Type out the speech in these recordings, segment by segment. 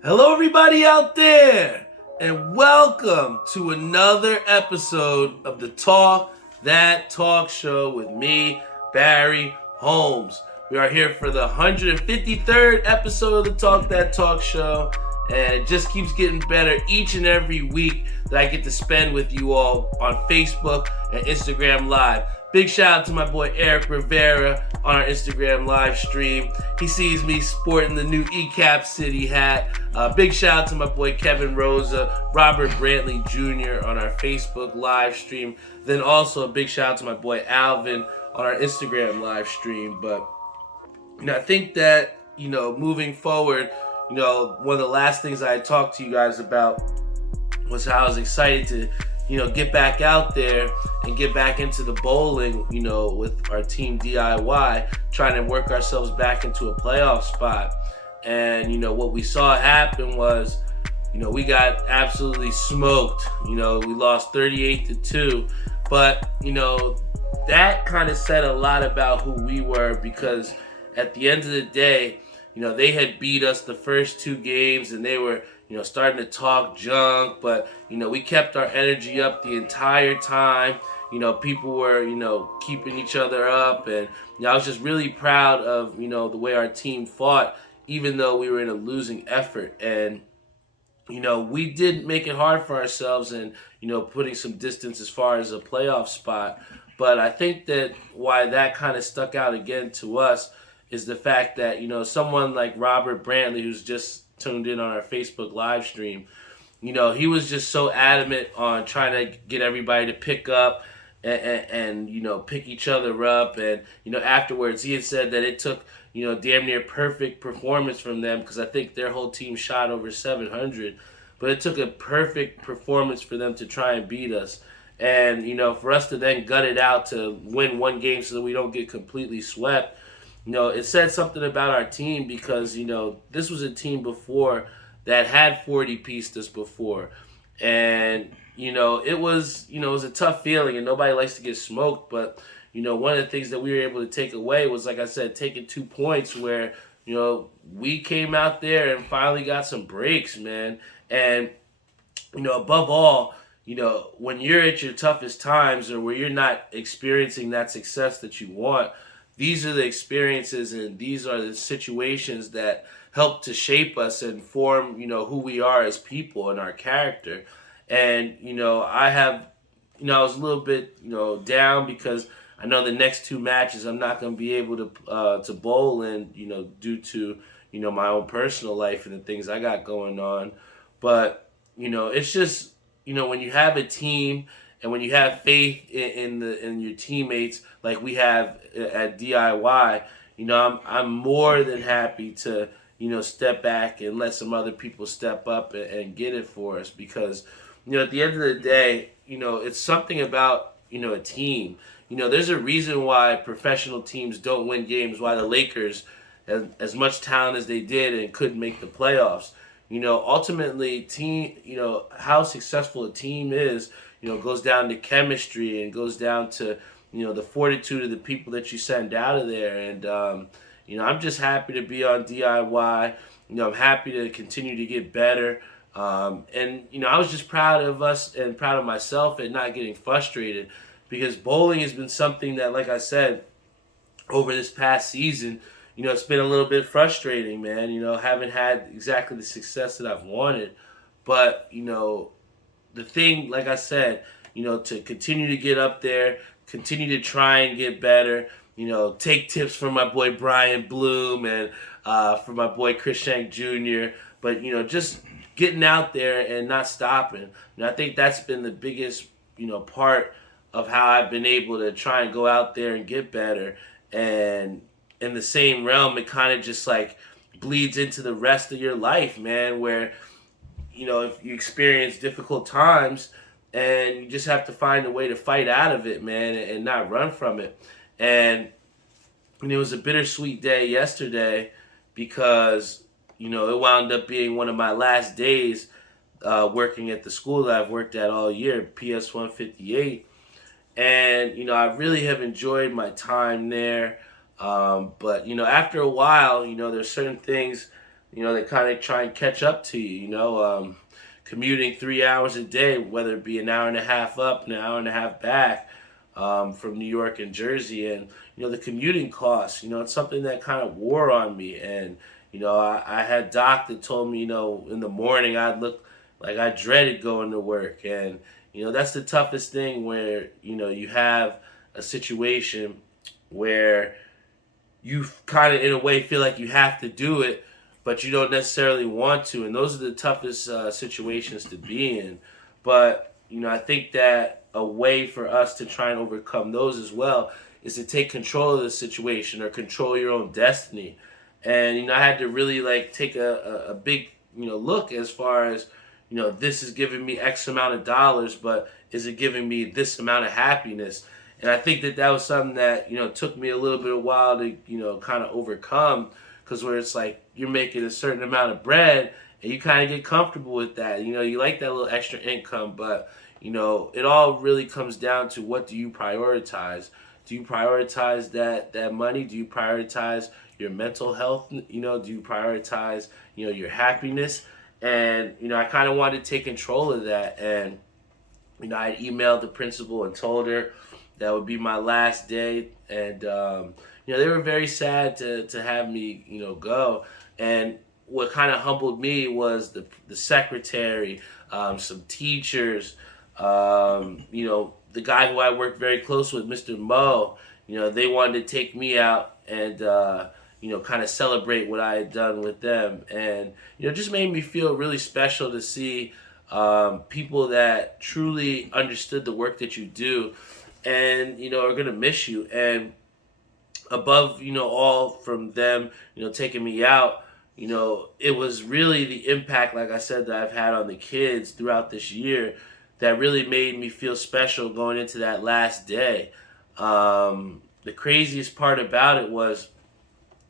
Hello, everybody out there, and welcome to another episode of the Talk That Talk Show with me, Barry Holmes. We are here for the 153rd episode of the Talk That Talk Show, and it just keeps getting better each and every week that I get to spend with you all on Facebook and Instagram Live. Big shout out to my boy Eric Rivera on our Instagram live stream. He sees me sporting the new ECAP City hat. Big shout out to my boy Kevin Rosa, Robert Brantley Jr. on our Facebook live stream. Then also a big shout out to my boy Alvin on our Instagram live stream. But I think that moving forward, one of the last things I talked to you guys about was how I was excited to get back out there and get back into the bowling, with our team DIY, trying to work ourselves back into a playoff spot. And, what we saw happen was, we got absolutely smoked. We lost 38-2. But, that kind of said a lot about who we were, because at the end of the day, they had beat us the first two games and they were starting to talk junk, but we kept our energy up the entire time. People were keeping each other up, and I was just really proud of the way our team fought, even though we were in a losing effort. And we did make it hard for ourselves, and putting some distance as far as a playoff spot. But I think that why that kind of stuck out again to us is the fact that someone like Robert Brantley, who's just tuned in on our Facebook live stream, he was just so adamant on trying to get everybody to pick up and pick each other up. And afterwards he had said that it took damn near perfect performance from them, because I think their whole team shot over 700, but it took a perfect performance for them to try and beat us. And for us to then gut it out to win one game so that we don't get completely swept, it said something about our team, because, this was a team before that had 40-pieced us before. And, it was a tough feeling, and nobody likes to get smoked. But, one of the things that we were able to take away was, like I said, taking 2 points where, we came out there and finally got some breaks, man. And, above all, when you're at your toughest times, or where you're not experiencing that success that you want, these are the experiences and these are the situations that help to shape us and form, who we are as people and our character. And, I was a little bit, down, because I know the next two matches I'm not going to be able to bowl in, due to, my own personal life and the things I got going on. But, it's just, when you have a team and when you have faith in your teammates, like we have at DIY, I'm more than happy to step back and let some other people step up and get it for us, because at the end of the day, it's something about a team. There's a reason why professional teams don't win games. Why the Lakers, as much talent as they did, and couldn't make the playoffs. Ultimately, how successful a team is, goes down to chemistry, and goes down to, the fortitude of the people that you send out of there. And, I'm just happy to be on DIY. I'm happy to continue to get better. And, I was just proud of us and proud of myself and not getting frustrated, because bowling has been something that, like I said, over this past season, it's been a little bit frustrating, man. Haven't had exactly the success that I've wanted. But, the thing, like I said, to continue to get up there, continue to try and get better, take tips from my boy Brian Bloom and from my boy Chris Shank Jr., but, just getting out there and not stopping. And I think that's been the biggest, part of how I've been able to try and go out there and get better. And in the same realm, it kind of just like bleeds into the rest of your life, man, where if you experience difficult times, and you just have to find a way to fight out of it, man, and not run from it. And it was a bittersweet day yesterday, because it wound up being one of my last days working at the school that I've worked at all year, PS 158. And I really have enjoyed my time there. But after a while, there's certain things they kind of try and catch up to you, commuting 3 hours a day, whether it be an hour and a half up and an hour and a half back, from New York and Jersey. And, the commuting costs, it's something that kind of wore on me. And, I had doc that told me, in the morning I'd look like I dreaded going to work. And, that's the toughest thing where, you have a situation where you kind of, in a way, feel like you have to do it, but you don't necessarily want to. And those are the toughest situations to be in. But, I think that a way for us to try and overcome those as well is to take control of the situation or control your own destiny. And, I had to really take a big, look as far as, this is giving me X amount of dollars, but is it giving me this amount of happiness? And I think that was something that, took me a little bit of while to, kind of overcome, because where it's like you're making a certain amount of bread and you kind of get comfortable with that. You like that little extra income, but, it all really comes down to, what do you prioritize? Do you prioritize that money? Do you prioritize your mental health? Do you prioritize, your happiness? And, I kind of wanted to take control of that. And, I emailed the principal and told her that would be my last day. And, they were very sad to have me, go. And what kind of humbled me was the secretary, some teachers, the guy who I worked very close with, Mr. Mo. They wanted to take me out and, kind of celebrate what I had done with them. And, it just made me feel really special to see people that truly understood the work that you do and, are going to miss you. And above, all from them, taking me out, it was really the impact, like I said, that I've had on the kids throughout this year that really made me feel special going into that last day. The craziest part about it was,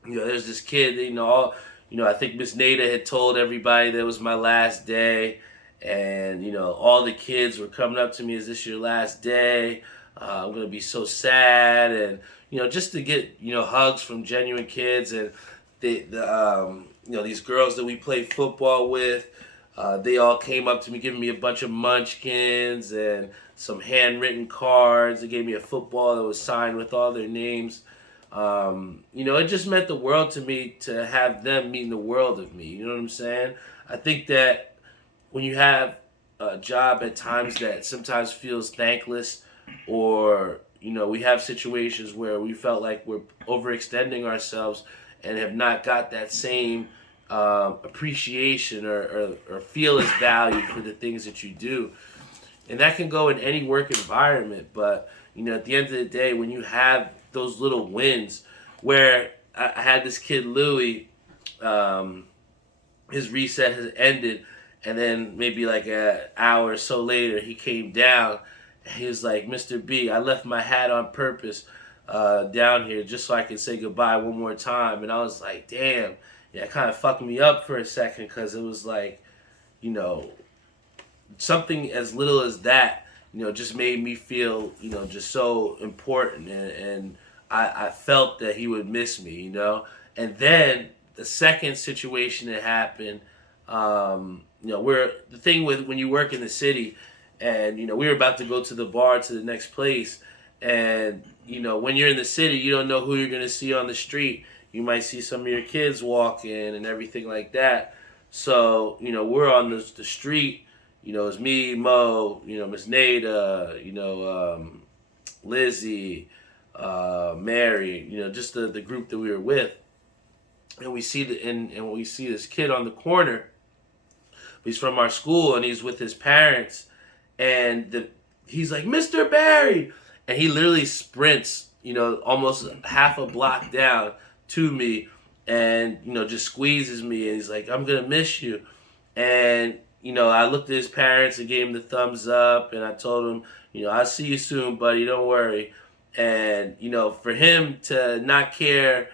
there's this kid, I think Miss Nada had told everybody that it was my last day. And, all the kids were coming up to me, is this your last day? I'm going to be so sad. And, just to get, hugs from genuine kids. And these girls that we played football with, they all came up to me giving me a bunch of munchkins and some handwritten cards. They gave me a football that was signed with all their names. It just meant the world to me to have them mean the world of me. You know what I'm saying? I think that when you have a job at times that sometimes feels thankless, or, we have situations where we felt like we're overextending ourselves and have not got that same appreciation or feel as valued for the things that you do. And that can go in any work environment. But, at the end of the day, when you have those little wins, where I had this kid, Louie, his reset has ended, and then maybe like an hour or so later, he came down, and he was like, Mr. B, I left my hat on purpose down here just so I could say goodbye one more time. And I was like, damn, yeah, it kind of fucked me up for a second, because it was like, something as little as that, just made me feel, just so important. And I felt that he would miss me, And then the second situation that happened, where the thing with when you work in the city, and, we were about to go to the bar to the next place. And, when you're in the city, you don't know who you're going to see on the street. You might see some of your kids walk in and everything like that. So, we're on the street. It's me, Mo, Miss Nada, Lizzie, Mary, just the group that we were with. And we see and we see this kid on the corner. He's from our school, and he's with his parents. And he's like, Mr. Barry! And he literally sprints, almost half a block down to me, and, just squeezes me. And he's like, I'm going to miss you. And, I looked at his parents and gave him the thumbs up, and I told him, I'll see you soon, buddy, don't worry. And, for him to not care,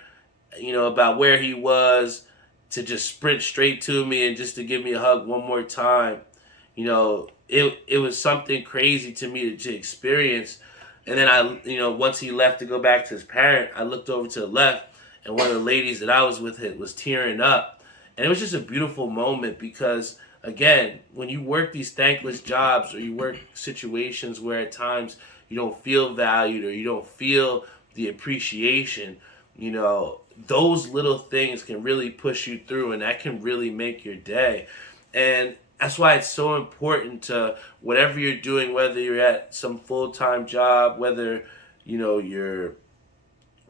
about where he was, to just sprint straight to me and just to give me a hug one more time, it was something crazy to me to experience. And then once he left to go back to his parent, I looked over to the left, and one of the ladies that I was with was tearing up. And it was just a beautiful moment because, again, when you work these thankless jobs or you work situations where at times you don't feel valued or you don't feel the appreciation, those little things can really push you through and that can really make your day. And that's why it's so important to whatever you're doing, whether you're at some full-time job, whether, you're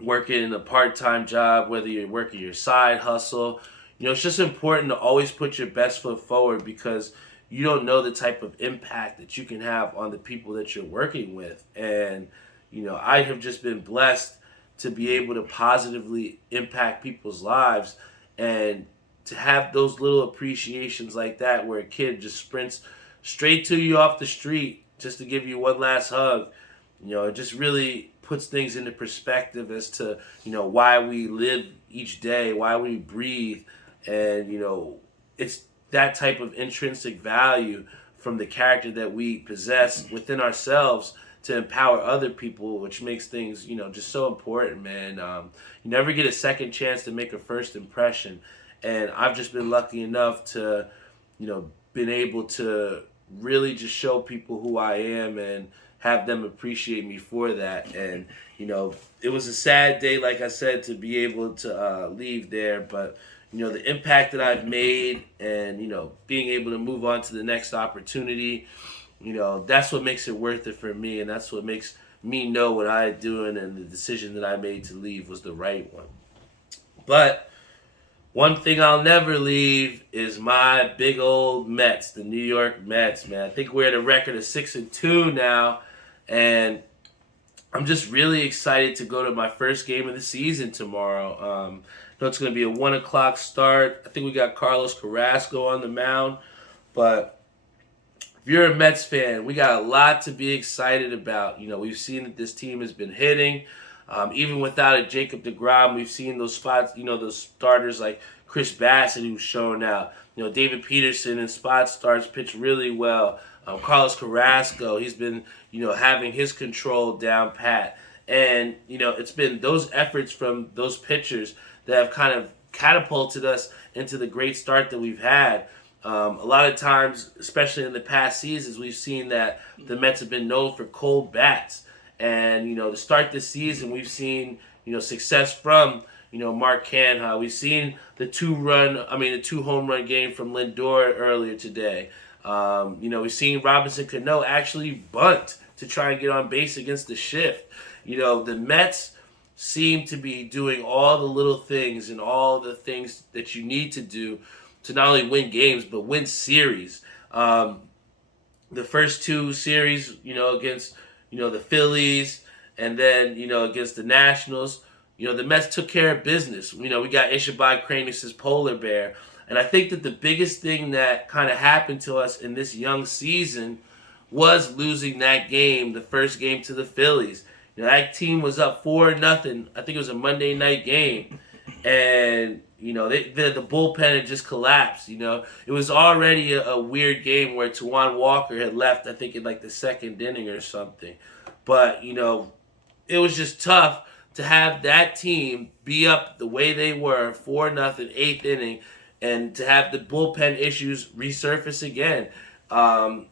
working in a part-time job, whether you're working your side hustle, it's just important to always put your best foot forward because you don't know the type of impact that you can have on the people that you're working with. And, I have just been blessed to be able to positively impact people's lives and to have those little appreciations like that where a kid just sprints straight to you off the street just to give you one last hug. It just really puts things into perspective as to, why we live each day, why we breathe. And, it's that type of intrinsic value from the character that we possess within ourselves to empower other people, which makes things, just so important, man. You never get a second chance to make a first impression. And I've just been lucky enough to, been able to really just show people who I am and have them appreciate me for that. And, it was a sad day, like I said, to be able to leave there. But, the impact that I've made and, being able to move on to the next opportunity, that's what makes it worth it for me. And that's what makes me know what I'm doing and the decision that I made to leave was the right one. But one thing I'll never leave is my big old Mets, the New York Mets, man. I think we're at a record of 6-2 now. And I'm just really excited to go to my first game of the season tomorrow. I know it's going to be a 1 o'clock start. I think we got Carlos Carrasco on the mound. But if you're a Mets fan, we got a lot to be excited about. We've seen that this team has been hitting. Even without a Jacob deGrom, we've seen those spots, those starters like Chris Bassett who's shown out. David Peterson in spot starts pitch really well. Carlos Carrasco, he's been, having his control down pat. And, it's been those efforts from those pitchers that have kind of catapulted us into the great start that we've had. A lot of times, especially in the past seasons, we've seen that the Mets have been known for cold bats. And, to start this season, we've seen, success from, Mark Canha. We've seen the 2 home run game from Lindor earlier today. We've seen Robinson Cano actually bunt to try and get on base against the shift. The Mets seem to be doing all the little things and all the things that you need to do to not only win games, but win series. The first 2 series, against, the Phillies and then, against the Nationals, the Mets took care of business. We got Ishibai Kranis' polar bear. And I think that the biggest thing that kind of happened to us in this young season was losing that game, the first game to the Phillies. That team was up 4-0. I think it was a Monday night game. And, the bullpen had just collapsed. It was already a weird game where Tawan Walker had left, I think, in like the second inning or something. But, it was just tough to have that team be up the way they were, 4-0, 8th inning, and to have the bullpen issues resurface again.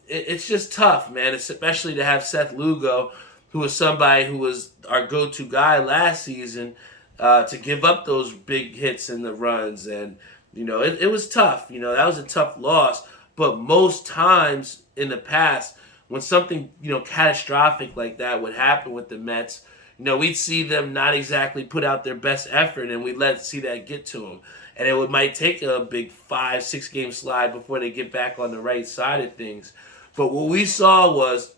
It's just tough, man, especially to have Seth Lugo, who was somebody who was our go-to guy last season, to give up those big hits and the runs. And, it was tough. That was a tough loss. But most times in the past, when something, catastrophic like that would happen with the Mets, we'd see them not exactly put out their best effort, and we'd see that get to them. And it might take a big 5-6 game slide before they get back on the right side of things. But what we saw was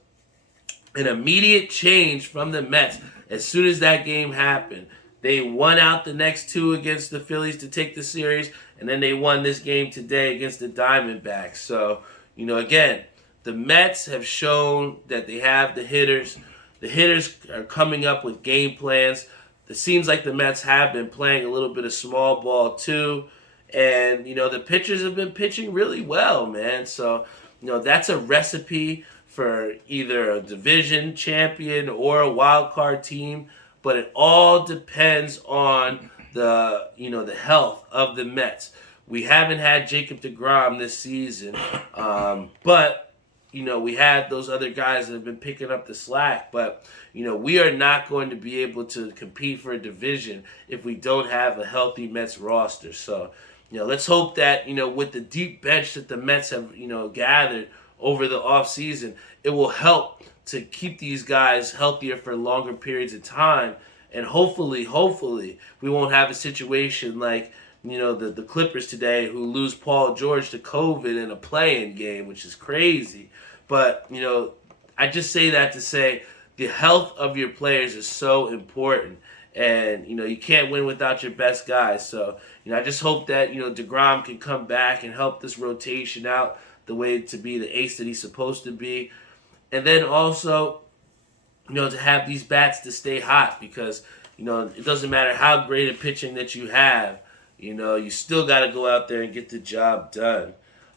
an immediate change from the Mets as soon as that game happened. They won out the next 2 against the Phillies to take the series, and then they won this game today against the Diamondbacks. So, again, the Mets have shown that they have the hitters. The hitters are coming up with game plans. It seems like the Mets have been playing a little bit of small ball too. And, the pitchers have been pitching really well, man. So, that's a recipe for either a division champion or a wild card team. But it all depends on the health of the Mets. We haven't had Jacob deGrom this season, but we had those other guys that have been picking up the slack. But we are not going to be able to compete for a division if we don't have a healthy Mets roster. So let's hope that with the deep bench that the Mets have gathered over the offseason, it will help to keep these guys healthier for longer periods of time. And hopefully, we won't have a situation like the Clippers today, who lose Paul George to COVID in a play-in game, which is crazy. But I just say that to say the health of your players is so important, and you can't win without your best guys. So I just hope that DeGrom can come back and help this rotation out the way to be the ace that he's supposed to be, and then also to have these bats to stay hot, because it doesn't matter how great a pitching that you have, you still got to go out there and get the job done.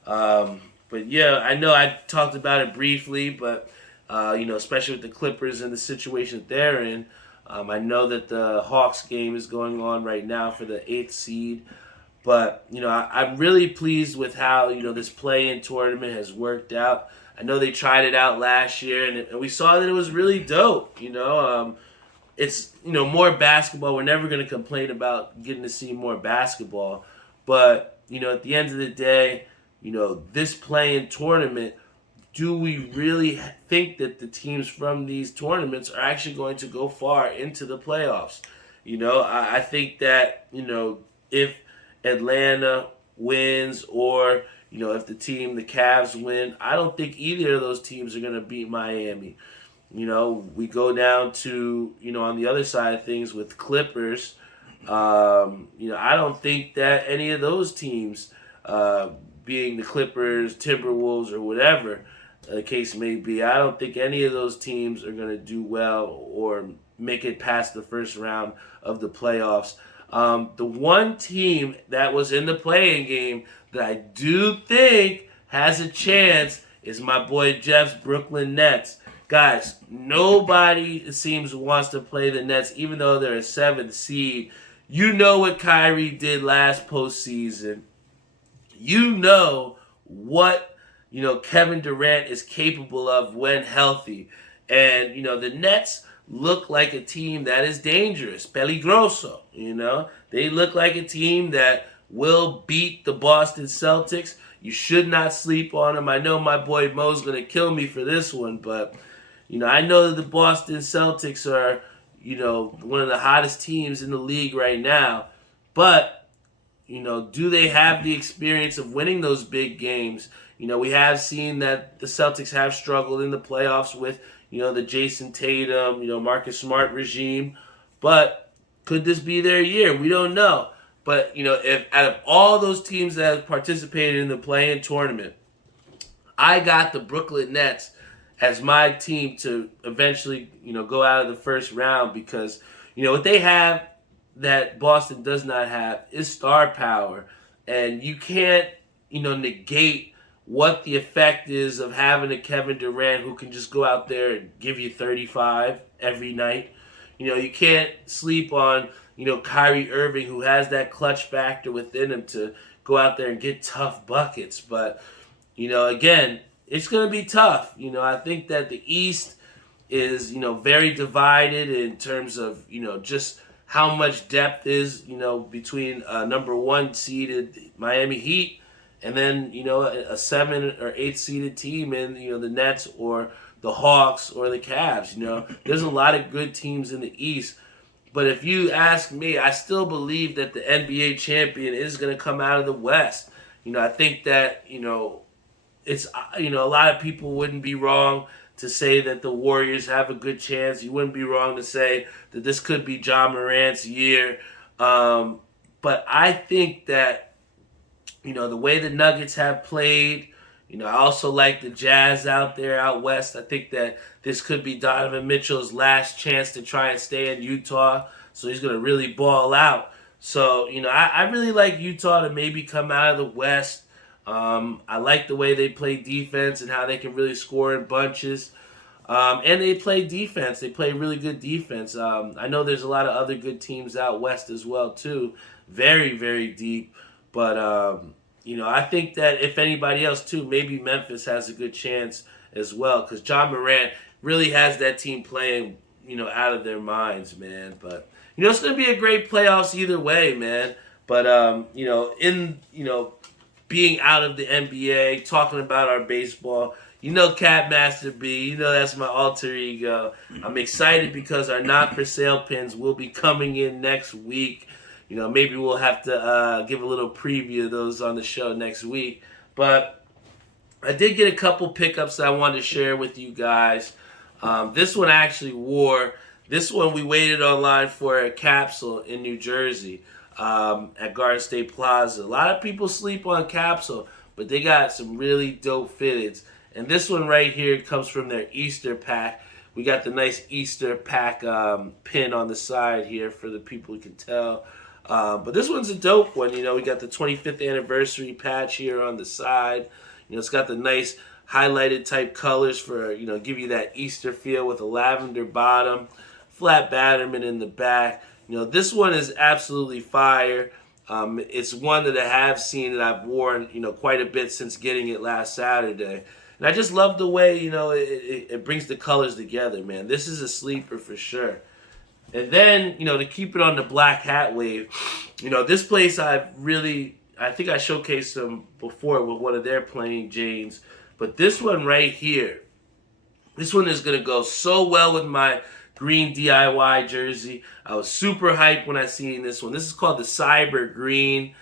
But yeah, I know I talked about it briefly, but especially with the Clippers and the situation that they're in, I know that the Hawks game is going on right now for the 8th seed. But I'm really pleased with how this play-in tournament has worked out. I know they tried it out last year, and we saw that it was really dope. It's more basketball. We're never going to complain about getting to see more basketball, but at the end of the day, this play-in tournament, do we really think that the teams from these tournaments are actually going to go far into the playoffs? I think that if Atlanta wins, or if the Cavs win, I don't think either of those teams are going to beat Miami. We go down to on the other side of things with Clippers. I don't think that any of those teams, being the Clippers, Timberwolves, or whatever the case may be, I don't think any of those teams are going to do well or make it past the first round of the playoffs. The one team that was in the play-in game that I do think has a chance is my boy Jeff's Brooklyn Nets. Guys, nobody, it seems, wants to play the Nets, even though they're a 7th seed. You know what Kyrie did last postseason. You know what Kevin Durant is capable of when healthy. And the Nets look like a team that is dangerous, peligroso. They look like a team that will beat the Boston Celtics. You should not sleep on them. I know my boy Mo's going to kill me for this one, but I know that the Boston Celtics are one of the hottest teams in the league right now. But do they have the experience of winning those big games? We have seen that the Celtics have struggled in the playoffs with the Jason Tatum, Marcus Smart regime. But could this be their year? We don't know. But, if out of all those teams that have participated in the play-in tournament, I got the Brooklyn Nets as my team to eventually, go out of the first round, because, what they have that Boston does not have is star power. And you can't, negate what the effect is of having a Kevin Durant who can just go out there and give you 35 every night. You can't sleep on, Kyrie Irving, who has that clutch factor within him to go out there and get tough buckets. But, again, it's going to be tough. I think that the East is, very divided in terms of, just how much depth is, between number 1 seeded Miami Heat and then, a 7 or 8 seeded team in, the Nets or the Hawks or the Cavs. There's a lot of good teams in the East. But if you ask me, I still believe that the NBA champion is going to come out of the West. I think that, it's, a lot of people wouldn't be wrong to say that the Warriors have a good chance. You wouldn't be wrong to say that this could be Ja Morant's year. But I think that, the way the Nuggets have played, I also like the Jazz out there out west. I think that this could be Donovan Mitchell's last chance to try and stay in Utah. So he's going to really ball out. So, I really like Utah to maybe come out of the West. I like the way they play defense and how they can really score in bunches. And they play defense. They play really good defense. I know there's a lot of other good teams out west as well, too. Very, very deep. But I think that if anybody else too, maybe Memphis has a good chance as well, because John Morant really has that team playing, out of their minds, man. But it's going to be a great playoffs either way, man. But being out of the NBA, talking about our baseball. Cat Master B. That's my alter ego. I'm excited because our not for sale pins will be coming in next week. Maybe we'll have to give a little preview of those on the show next week. But I did get a couple pickups that I wanted to share with you guys. This one I actually wore. This one we waited online for a capsule in New Jersey at Garden State Plaza. A lot of people sleep on capsule, but they got some really dope fitteds. And this one right here comes from their Easter pack. We got the nice Easter pack pin on the side here for the people who can tell. But this one's a dope one. We got the 25th anniversary patch here on the side. It's got the nice highlighted type colors for, give you that Easter feel with a lavender bottom, flat batterman in the back. This one is absolutely fire. It's one that I have seen that I've worn, quite a bit since getting it last Saturday. And I just love the way, it brings the colors together, man. This is a sleeper for sure. And then, to keep it on the black hat wave, this place I think I showcased them before with one of their plain Janes. But this one right here, this one is going to go so well with my green DIY jersey. I was super hyped when I seen this one. This is called the Cyber Green.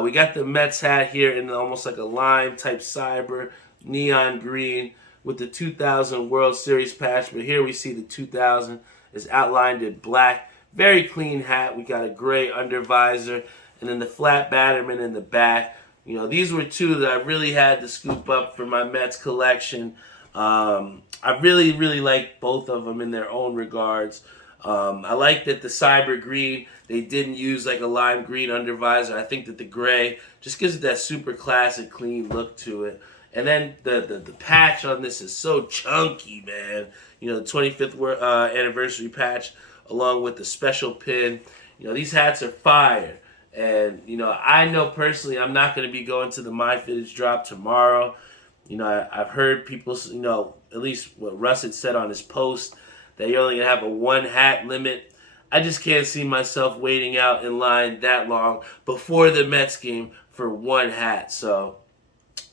We got the Mets hat here in almost like a lime type cyber neon green with the 2000 World Series patch. But here we see the 2000 is outlined in black. Very clean hat. We got a gray under visor. And then the flat batterman in the back. These were two that I really had to scoop up for my Mets collection. I really, really like both of them in their own regards. I like that the Cyber Green, they didn't use like a lime green under visor. I think that the gray just gives it that super classic, clean look to it. And then the patch on this is so chunky, man. The 25th anniversary patch along with the special pin. These hats are fire. And, I know personally I'm not going to be going to the My Fittage drop tomorrow. I've heard people, at least what Russ had said on his post, that you're only going to have a one hat limit. I just can't see myself waiting out in line that long before the Mets game for one hat. So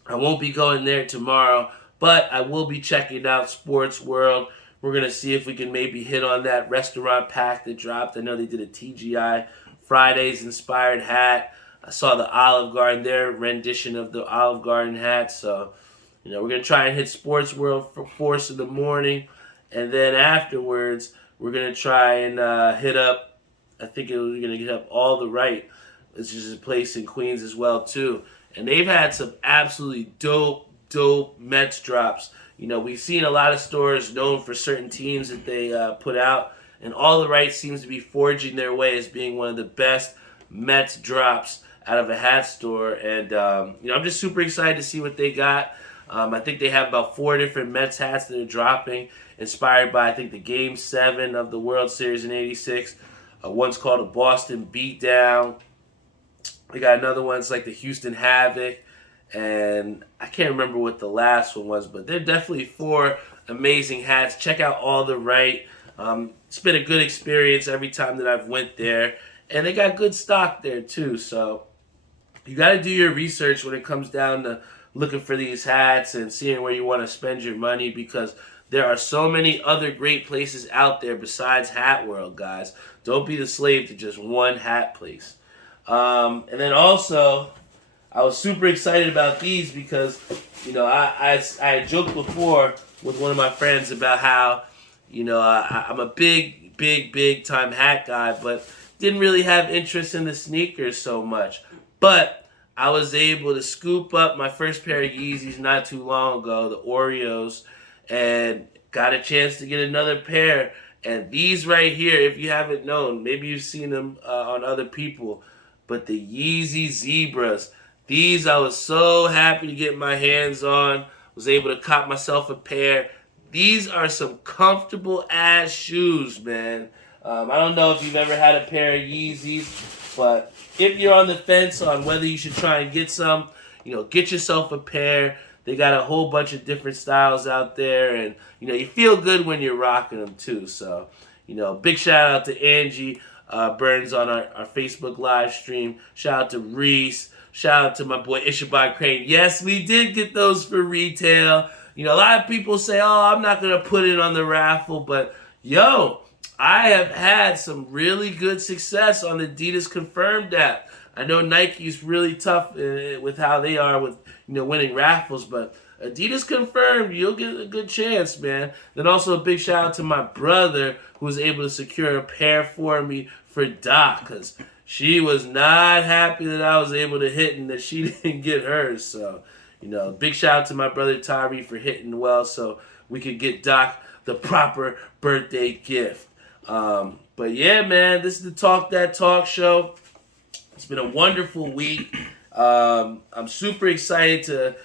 I won't be going there tomorrow, but I will be checking out Sports World. We're going to see if we can maybe hit on that restaurant pack that dropped. I know they did a TGI Fridays inspired hat. I saw the Olive Garden, their rendition of the Olive Garden hat. So, we're going to try and hit Sports World for Force in the morning. And then afterwards, we're going to try and hit up, I think we're going to hit up All the Right, which is a place in Queens as well, too. And they've had some absolutely dope Mets drops. We've seen a lot of stores known for certain teams that they put out. And All the Right seems to be forging their way as being one of the best Mets drops out of a hat store. And, I'm just super excited to see what they got. I think they have about 4 different Mets hats that are dropping, inspired by, I think, the Game 7 of the World Series in '86. One's called a Boston Beatdown. We got another one, it's like the Houston Havoc. And I can't remember what the last one was, but they're definitely 4 amazing hats. Check out All the Right. It's been a good experience every time that I've went there. And they got good stock there, too. So you got to do your research when it comes down to looking for these hats and seeing where you want to spend your money, because there are so many other great places out there besides Hat World, guys. Don't be the slave to just one hat place. And then also, I was super excited about these because, I had joked before with one of my friends about how, I'm a big time hat guy, but didn't really have interest in the sneakers so much. But I was able to scoop up my first pair of Yeezys not too long ago, the Oreos, and got a chance to get another pair. And these right here, if you haven't known, maybe you've seen them on other people, but the Yeezy Zebras, these I was so happy to get my hands on. Was able to cop myself a pair. These are some comfortable ass shoes, man. I don't know if you've ever had a pair of Yeezys, But if you're on the fence on whether you should try and get some, get yourself a pair. They got a whole bunch of different styles out there, and you feel good when you're rocking them too. So, big shout out to Angie Burns on our Facebook live stream. Shout out to Reese. Shout out to my boy Ishabad Crane. Yes, we did get those for retail. A lot of people say, "Oh, I'm not gonna put it on the raffle," but yo, I have had some really good success on the Adidas Confirmed app. I know Nike's really tough with how they are with winning raffles, but Adidas Confirmed, you'll get a good chance, man. Then also a big shout out to my brother who was able to secure a pair for me for Doc, because she was not happy that I was able to hit and that she didn't get hers. So, big shout out to my brother Tyree for hitting well so we could get Doc the proper birthday gift. But yeah, man, this is the Talk That Talk show. It's been a wonderful week. I'm super excited to,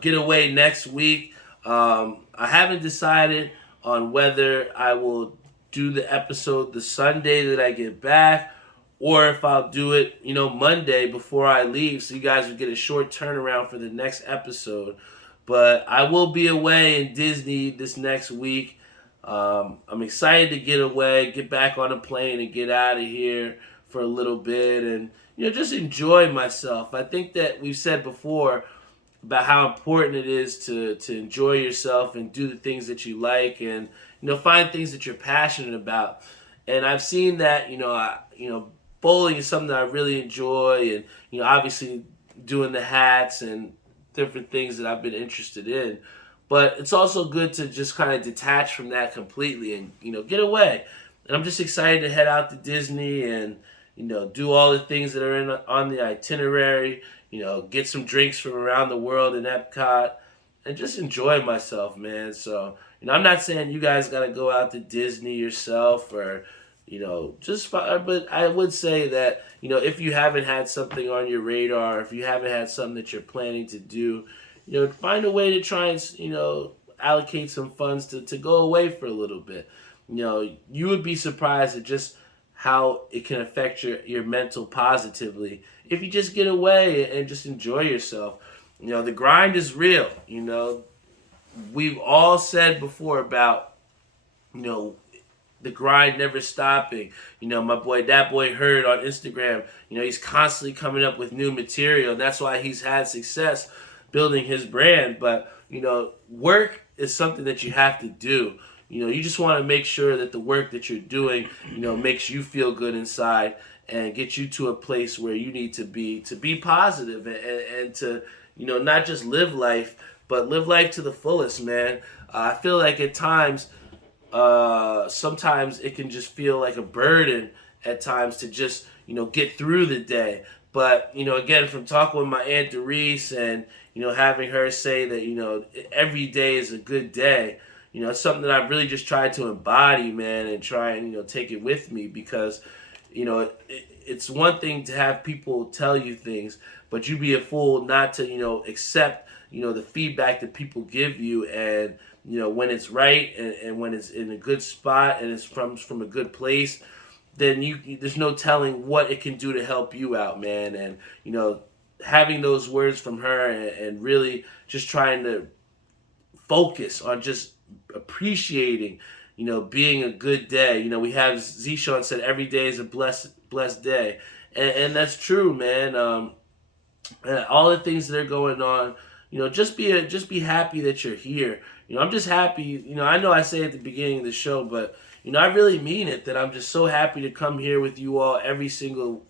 get away next week. I haven't decided on whether I will do the episode the Sunday that I get back, or if I'll do it, Monday before I leave, so you guys will get a short turnaround for the next episode. But I will be away in Disney this next week. I'm excited to get away, get back on a plane, and get out of here for a little bit, and just enjoy myself. I think that we've said before about how important it is to enjoy yourself and do the things that you like, and find things that you're passionate about. And I've seen that bowling is something that I really enjoy, and obviously doing the hats and different things that I've been interested in. But it's also good to just kind of detach from that completely and get away. And I'm just excited to head out to Disney and do all the things that are on the itinerary. Get some drinks from around the world in Epcot, and just enjoy myself, man. So I'm not saying you guys got to go out to Disney yourself or but I would say that if you haven't had something on your radar, if you haven't had something that you're planning to do, find a way to try and allocate some funds to go away for a little bit. You would be surprised at just how it can affect your mental positively if you just get away and just enjoy yourself. The grind is real. We've all said before about the grind never stopping. My boy, that boy Heard on Instagram, he's constantly coming up with new material. That's why he's had success building his brand. But, work is something that you have to do. You just want to make sure that the work that you're doing, makes you feel good inside and get you to a place where you need to be positive and to, not just live life, but live life to the fullest, man. I feel like at times, sometimes it can just feel like a burden at times to just, get through the day. But, again, from talking with my Aunt Doris and, having her say that, every day is a good day, it's something that I've really just tried to embody, man, and try and, take it with me because, it's one thing to have people tell you things, but you'd be a fool not to, accept, the feedback that people give you and, when it's right and when it's in a good spot and it's from a good place, then there's no telling what it can do to help you out, man. And, having those words from her and really just trying to focus on just appreciating, being a good day. We have Zishan said every day is a blessed day. And that's true, man. And all the things that are going on, just be happy that you're here. I'm just happy. I know I say at the beginning of the show, but I really mean it. That I'm just so happy to come here with you all every single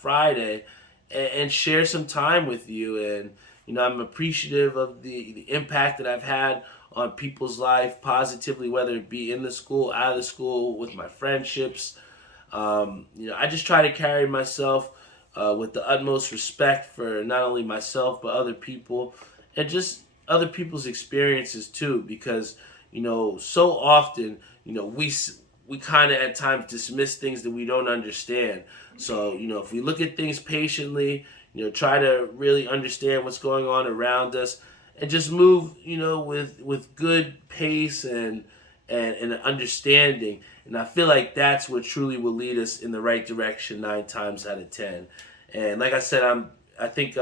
Friday, and share some time with you. And I'm appreciative of the impact that I've had on people's life positively, whether it be in the school, out of the school, with my friendships. I just try to carry myself with the utmost respect for not only myself but other people, and just other people's experiences too, because so often we kind of at times dismiss things that we don't understand. So if we look at things patiently, try to really understand what's going on around us, and just move with good pace and an understanding. And I feel like that's what truly will lead us in the right direction 9 times out of 10. And like I said, I think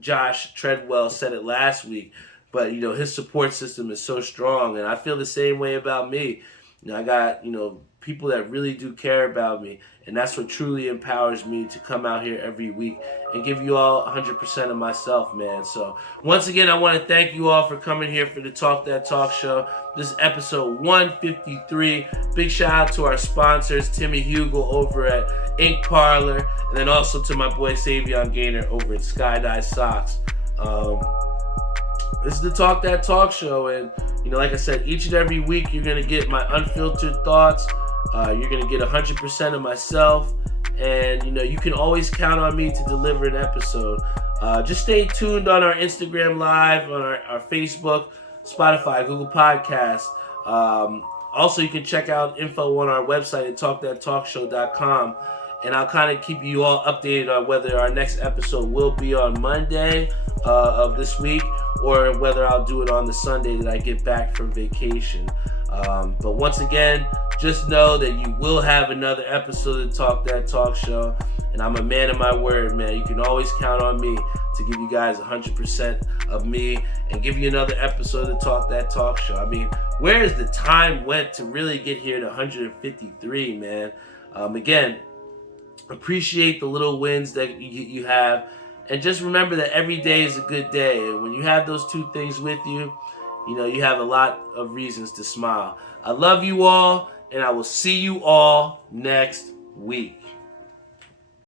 Josh Treadwell said it last week, but his support system is so strong, and I feel the same way about me. I got people that really do care about me, and that's what truly empowers me to come out here every week and give you all 100% of myself, man. So once again, I want to thank you all for coming here for the Talk That Talk show. This is episode 153. Big shout out to our sponsors, Timmy Hugel over at Parlor, and then also to my boy Savion Gaynor over at Skydive Socks. This is the Talk That Talk show, and like I said, each and every week you're gonna get my unfiltered thoughts. You're gonna get 100% of myself, and you can always count on me to deliver an episode. Just stay tuned on our Instagram Live, on our Facebook, Spotify, Google Podcasts. Also, you can check out info on our website at talkthattalkshow.com. And I'll kind of keep you all updated on whether our next episode will be on Monday of this week, or whether I'll do it on the Sunday that I get back from vacation. But once again, just know that you will have another episode of Talk That Talk show. And I'm a man of my word, man. You can always count on me to give you guys 100% of me and give you another episode of Talk That Talk show. I mean, where is the time went to really get here to 153, man? Again, appreciate the little wins that you have, and just remember that every day is a good day. And when you have those two things with you, you have a lot of reasons to smile. I love you all, and I will see you all next week.